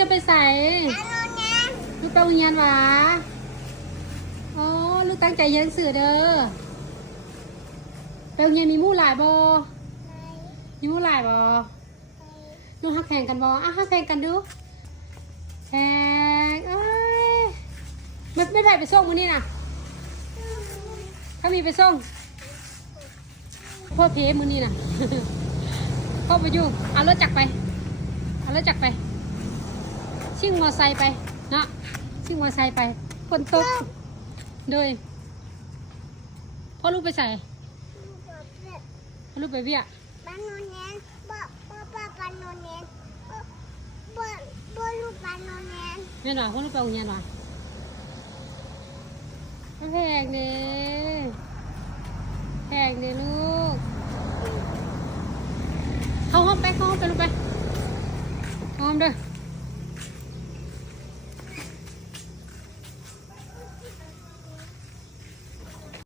จะไปใส่ลูกไปโรงเรียนหวะโอ้ลูกตั้งใจเรียนหนังสือเด้อไปโรงเรียนมีหมู่หลายบ่มีหมู่หลายบ่ลูกฮักแข่งกันบ่ฮักแข่งกันดูแข่งเอ้ยไม่ไปส่งมื้อนี้น่ะถ้ามีไปส่งพ่อเพมื้อนี้น่ะ พ่อไปอยู่เอารถจักรไปชิ่งมอไซค์ไปเนาะชิ่งมอไซค์ไปคนตกโดยพ่อลูกไปใส่พ่อลูกไปเบี้ยบ้านโนเนียนบ้านโนเนียนบ้านลูกบ้านโนเนียนเนี่ยหน่อยพ่อลูกไปโรงเรียนหน่อยแพงเด้ลูกเข้าห้องไปลูกไปเข้าห้องเด้อ